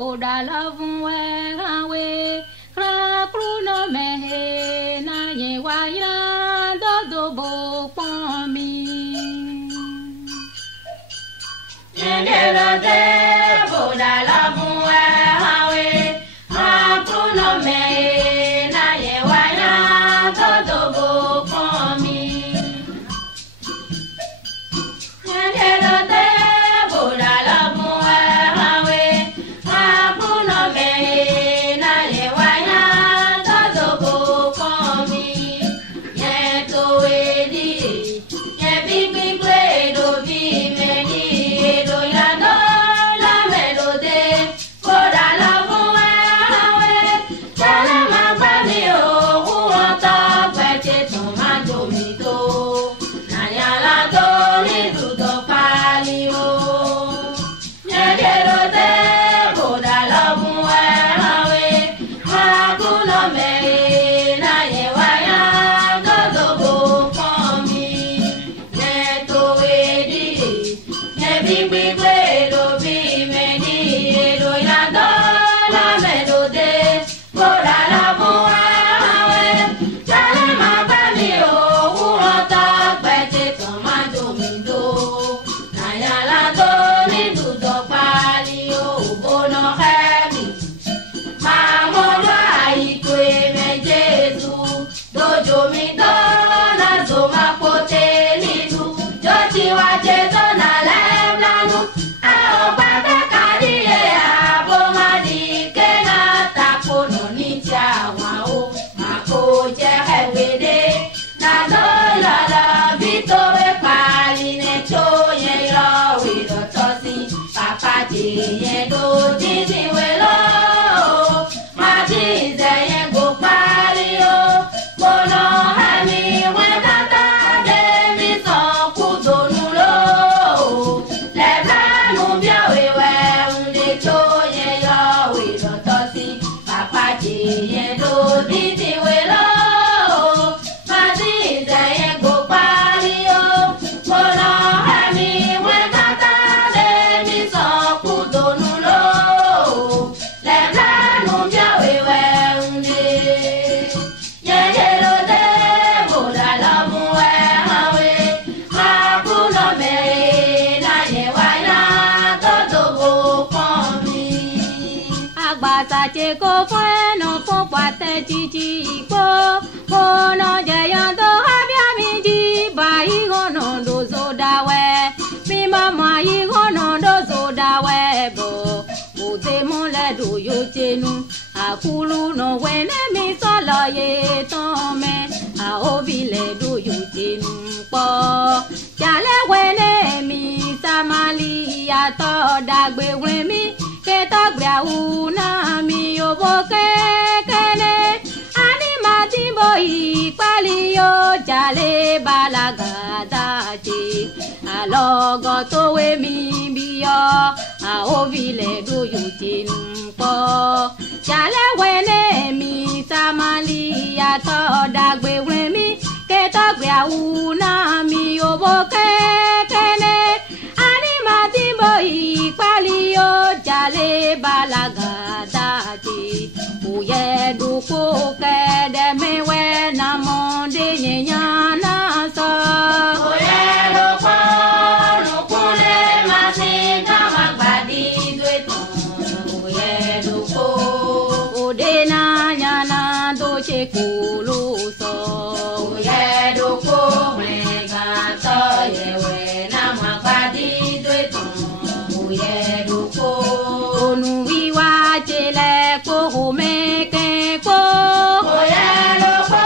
boda lavwe hawe krakruno mehe na ye waya do bo pomi Yenderode boda lavwe hawe krakruno mehe na ye waya do bo pomi Yenderode boda lavwe hawe krakruno mehe na ye waya do bo pomi Yeto edi ye bigbi do bi meni do ya do la melode boda lavwe hawe jala ma gba mi o won ta gbeje to ma do mi to na ya la to ni du do pali o Yenderode boda lavwe hawe maguno me na ye waya do bo pomi Yeto edi ye bigbi do bi meni do ya do la melode boda lavwe hawe jala ma gba mi o won ta gbeje to ma do mi do na ya la to ni du do pali o bono hemi Mamono aitwe me Jesu dojo mi dona zoma pote nidu joti wa Jesu na lemlanu ao baba kadiye abo madike na takono ni chawa o mako je hewede na dola la bitowe pali ne choye lo wi do tosi papa je ye do didi we lo Ko feno fo pate chichi ko kono jayando habya mi di bai gono do zodawe mi mama yi gono do zodawe bo ute mole do yo chenu akulu no wene mi solo ye tome a obile do yo chenu po jale wene mi samali ya to dagbe we mi ketagbe una mi oboke kene ani matimbo ipali yo jale balaga daje alogo to we mi biyo a ovile do yo tinpo jale wene mi samali ya to dagbe we mi ketagbe una mi oboke kene ani matimbo ipali yo jale balaga daje uye duko kede mewe na monde nyana so Oye loko nukule masinga magbadi dwetu Oye loko ode na nyana doche kulu so Oye loko mlega to yewe na magbadi dwetu Oye loko onu wiwa chele ko humeke ko Oye loko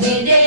gbèdé